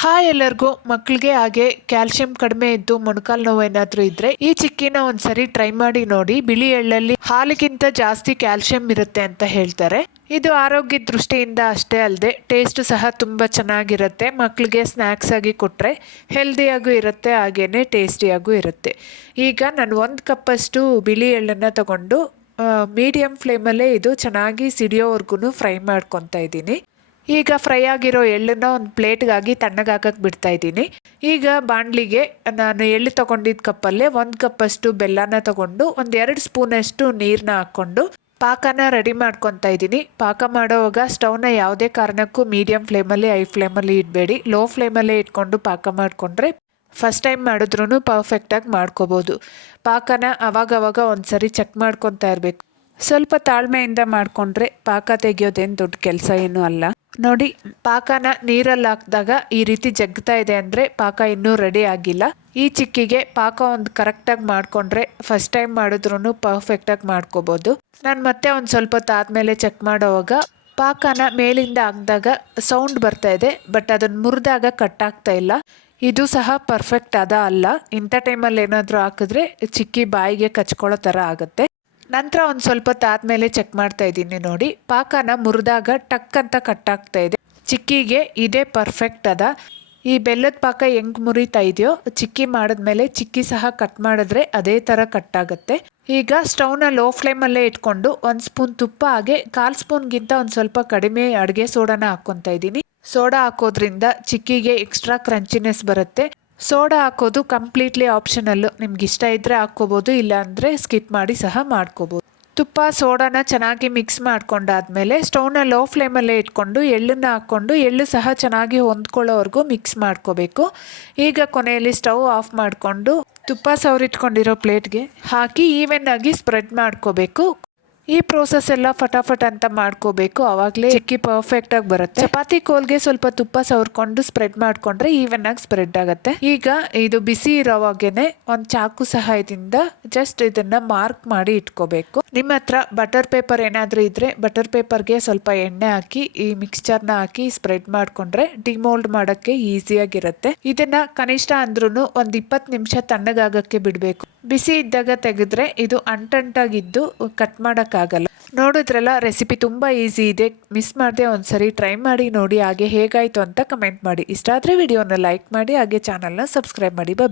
Hi ಎಲ್ಲರಿಗೂ. ಮಕ್ಕಳಿಗೆ ಹಾಗೆ ಕ್ಯಾಲ್ಸಿಯಂ ಕಡಿಮೆ ಇದ್ದು ಮೊಣಕಾಲು ನೋವು ಏನಾದರೂ ಇದ್ರೆ ಈ ಚಿಕ್ಕಿನ ಒಂದ್ಸರಿ ಟ್ರೈ ಮಾಡಿ ನೋಡಿ. ಬಿಳಿ ಎಳ್ಳಲ್ಲಿ ಹಾಲಿಗಿಂತ ಜಾಸ್ತಿ ಕ್ಯಾಲ್ಸಿಯಂ ಇರುತ್ತೆ ಅಂತ ಹೇಳ್ತಾರೆ. ಇದು ಆರೋಗ್ಯದ ದೃಷ್ಟಿಯಿಂದ ಅಷ್ಟೇ ಅಲ್ಲದೆ ಟೇಸ್ಟ್ ಸಹ ತುಂಬ ಚೆನ್ನಾಗಿರುತ್ತೆ. ಮಕ್ಕಳಿಗೆ ಸ್ನ್ಯಾಕ್ಸ್ ಆಗಿ ಕೊಟ್ಟರೆ ಹೆಲ್ದಿಯಾಗೂ ಇರುತ್ತೆ, ಹಾಗೇನೆ ಟೇಸ್ಟಿಯಾಗೂ ಇರುತ್ತೆ. ಈಗ ನಾನು 1 ಕಪ್ಪಷ್ಟು ಬಿಳಿ ಎಳ್ಳನ್ನು ತಗೊಂಡು ಮೀಡಿಯಂ ಫ್ಲೇಮಲ್ಲೇ ಇದು ಚೆನ್ನಾಗಿ ಸಿಡಿಯೋವರೆಗೂ ಫ್ರೈ ಮಾಡ್ಕೊತಾ ಇದ್ದೀನಿ. ಈಗ ಫ್ರೈ ಆಗಿರೋ ಎಳ್ಳನ್ನು ಒಂದು ಪ್ಲೇಟ್ಗಾಗಿ ತಣ್ಣಗಾಕಕ್ಕೆ ಬಿಡ್ತಾ ಇದ್ದೀನಿ. ಈಗ ಬಾಣಲಿಗೆ ನಾನು ಎಳ್ಳು ತೊಗೊಂಡಿದ್ದ ಕಪ್ಪಲ್ಲೇ 1 ಕಪ್ಪಷ್ಟು ಬೆಲ್ಲನ ತಗೊಂಡು 1-2 ಸ್ಪೂನಷ್ಟು ನೀರನ್ನ ಹಾಕ್ಕೊಂಡು ಪಾಕನ ರೆಡಿ ಮಾಡ್ಕೊತಾ ಇದ್ದೀನಿ. ಪಾಕ ಮಾಡೋವಾಗ ಸ್ಟವ್ನ ಯಾವುದೇ ಕಾರಣಕ್ಕೂ ಮೀಡಿಯಂ ಫ್ಲೇಮಲ್ಲಿ ಹೈ ಫ್ಲೇಮಲ್ಲಿ ಇಡಬೇಡಿ. ಲೋ ಫ್ಲೇಮಲ್ಲೇ ಇಟ್ಕೊಂಡು ಪಾಕ ಮಾಡಿಕೊಂಡ್ರೆ ಫಸ್ಟ್ ಟೈಮ್ ಮಾಡಿದ್ರೂ ಪರ್ಫೆಕ್ಟಾಗಿ ಮಾಡ್ಕೋಬೋದು. ಪಾಕನ ಅವಾಗವಾಗ ಒಂದ್ಸರಿ ಚೆಕ್ ಮಾಡ್ಕೊತಾ ಇರಬೇಕು. ಸ್ವಲ್ಪ ತಾಳ್ಮೆಯಿಂದ ಮಾಡಿಕೊಂಡ್ರೆ ಪಾಕ ತೆಗಿಯೋದೇನು ದೊಡ್ಡ ಕೆಲಸ ಏನೂ ಅಲ್ಲ. ನೋಡಿ, ಪಾಕನ ನೀರಲ್ಲಿ ಹಾಕಿದಾಗ ಈ ರೀತಿ ಜಗ್ತಾ ಇದೆ ಅಂದರೆ ಪಾಕ ಇನ್ನೂ ರೆಡಿ ಆಗಿಲ್ಲ. ಈ ಚಿಕ್ಕಿಗೆ ಪಾಕ ಒಂದು ಕರೆಕ್ಟಾಗಿ ಮಾಡಿಕೊಂಡ್ರೆ ಫಸ್ಟ್ ಟೈಮ್ ಮಾಡಿದ್ರೂ ಪರ್ಫೆಕ್ಟಾಗಿ ಮಾಡ್ಕೋಬೋದು. ನಾನು ಮತ್ತೆ ಒಂದು ಸ್ವಲ್ಪ ಹೊತ್ತು ಆದಮೇಲೆ ಚೆಕ್ ಮಾಡೋವಾಗ ಪಾಕನ ಮೇಲಿಂದ ಹಾಕಿದಾಗ ಸೌಂಡ್ ಬರ್ತಾ ಇದೆ, ಬಟ್ ಅದನ್ನು ಮುರಿದಾಗ ಕಟ್ಟಾಗ್ತಾ ಇಲ್ಲ. ಇದು ಸಹ ಪರ್ಫೆಕ್ಟ್ ಅಲ್ಲ. ಇಂಥ ಟೈಮಲ್ಲಿ ಏನಾದರೂ ಹಾಕಿದ್ರೆ ಚಿಕ್ಕಿ ಬಾಯಿಗೆ ಕಚ್ಕೊಳ್ಳೋ ಥರ ಆಗುತ್ತೆ. ನಂತರ ಒಂದು ಸ್ವಲ್ಪ ಹೊತ್ತು ಆದಮೇಲೆ ಚೆಕ್ ಮಾಡ್ತಾ ಇದ್ದೀನಿ. ನೋಡಿ, ಪಾಕನ ಮುರಿದಾಗ ಟಕ್ ಅಂತ ಕಟ್ಟಾಗ್ತಾ ಇದೆ. ಚಿಕ್ಕಿಗೆ ಇದೇ ಪರ್ಫೆಕ್ಟ್ ಅದ. ಈ ಬೆಲ್ಲದ ಪಾಕ ಹೆಂಗೆ ಮುರಿತಾ ಇದೆಯೋ ಚಿಕ್ಕಿ ಮಾಡಿದ್ಮೇಲೆ ಚಿಕ್ಕಿ ಸಹ ಕಟ್ ಮಾಡಿದ್ರೆ ಅದೇ ಥರ ಕಟ್ಟಾಗುತ್ತೆ. ಈಗ ಸ್ಟವ್ನ ಲೋ ಫ್ಲೇಮಲ್ಲೇ ಇಟ್ಕೊಂಡು 1 ಸ್ಪೂನ್ ತುಪ್ಪ ಹಾಗೆ 1/4 ಸ್ಪೂನ್ಗಿಂತ ಒಂದು ಸ್ವಲ್ಪ ಕಡಿಮೆ ಅಡುಗೆ ಸೋಡಾನ ಹಾಕ್ಕೊತಾ ಇದ್ದೀನಿ. ಸೋಡಾ ಹಾಕೋದ್ರಿಂದ ಚಿಕ್ಕಿಗೆ ಎಕ್ಸ್ಟ್ರಾ ಕ್ರಂಚಿನೆಸ್ ಬರುತ್ತೆ. ಸೋಡಾ ಹಾಕೋದು ಕಂಪ್ಲೀಟ್ಲಿ ಆಪ್ಷನಲ್ಲು. ನಿಮ್ಗೆ ಇಷ್ಟ ಇದ್ದರೆ ಹಾಕ್ಕೋಬೋದು, ಇಲ್ಲಾಂದರೆ ಸ್ಕಿಪ್ ಮಾಡಿ ಸಹ ಮಾಡ್ಕೋಬೋದು. ತುಪ್ಪ ಸೋಡಾನ ಚೆನ್ನಾಗಿ ಮಿಕ್ಸ್ ಮಾಡ್ಕೊಂಡಾದ್ಮೇಲೆ ಸ್ಟವ್ನ ಲೋ ಫ್ಲೇಮಲ್ಲೇ ಇಟ್ಕೊಂಡು ಎಳ್ಳನ್ನು ಹಾಕ್ಕೊಂಡು ಎಳ್ಳು ಸಹ ಚೆನ್ನಾಗಿ ಹೊಂದ್ಕೊಳ್ಳೋವರೆಗೂ ಮಿಕ್ಸ್ ಮಾಡ್ಕೋಬೇಕು. ಈಗ ಕೊನೆಯಲ್ಲಿ ಸ್ಟವ್ ಆಫ್ ಮಾಡಿಕೊಂಡು ತುಪ್ಪ ಸವರಿಟ್ಕೊಂಡಿರೋ ಪ್ಲೇಟ್ಗೆ ಹಾಕಿ ಈವನ್ ಆಗಿ ಸ್ಪ್ರೆಡ್ ಮಾಡ್ಕೋಬೇಕು. ಈ ಪ್ರೋಸೆಸ್ ಎಲ್ಲ ಫಟಾಫಟ್ ಅಂತ ಮಾಡ್ಕೋಬೇಕು, ಆವಾಗಲೇ ಚಿಕ್ಕಿ ಪರ್ಫೆಕ್ಟಾಗಿ ಬರುತ್ತೆ. ಚಪಾತಿ ಕೋಲ್ಗೆ ಸ್ವಲ್ಪ ತುಪ್ಪ ಸವರ್ಕೊಂಡು ಸ್ಪ್ರೆಡ್ ಮಾಡಿಕೊಂಡ್ರೆ ಈವನ್ ಆಗಿ ಸ್ಪ್ರೆಡ್ ಆಗುತ್ತೆ. ಈಗ ಇದು ಬಿಸಿ ಇರೋವಾಗೇನೆ ಒಂದು ಚಾಕು ಸಹಾಯದಿಂದ ಜಸ್ಟ್ ಇದನ್ನ ಮಾರ್ಕ್ ಮಾಡಿ ಇಟ್ಕೋಬೇಕು. ನಿಮ್ಮ ಹತ್ರ ಬಟರ್ ಪೇಪರ್ ಏನಾದರೂ ಇದ್ರೆ ಬಟರ್ ಪೇಪರ್ಗೆ ಸ್ವಲ್ಪ ಎಣ್ಣೆ ಹಾಕಿ ಈ ಮಿಕ್ಸ್ಚರ್ನ ಹಾಕಿ ಸ್ಪ್ರೆಡ್ ಮಾಡಿಕೊಂಡ್ರೆ ಡಿಮೋಲ್ಡ್ ಮಾಡೋಕ್ಕೆ ಈಸಿಯಾಗಿರುತ್ತೆ. ಇದನ್ನ ಕನಿಷ್ಠ ಅಂದ್ರೂ ಒಂದು 20 ನಿಮಿಷ ತಣ್ಣಗಾಗಕ್ಕೆ ಬಿಡಬೇಕು. ಬಿಸಿ ಇದ್ದಾಗ ತೆಗೆದ್ರೆ ಇದು ಅಂಟಂಟಾಗಿದ್ದು ಕಟ್ ಮಾಡೋಕ್ಕಾಗಲ್ಲ. ನೋಡಿದ್ರಲ್ಲ, ರೆಸಿಪಿ ತುಂಬ ಈಸಿ ಇದೆ. ಮಿಸ್ ಮಾಡದೆ ಒಂದ್ಸರಿ ಟ್ರೈ ಮಾಡಿ ನೋಡಿ. ಹಾಗೆ ಹೇಗಾಯಿತು ಅಂತ ಕಮೆಂಟ್ ಮಾಡಿ. ಇಷ್ಟ ಆದರೆ ವಿಡಿಯೋನ ಲೈಕ್ ಮಾಡಿ, ಹಾಗೆ ಚಾನಲ್ನ ಸಬ್ಸ್ಕ್ರೈಬ್ ಮಾಡಿ. ಬಾಯ್.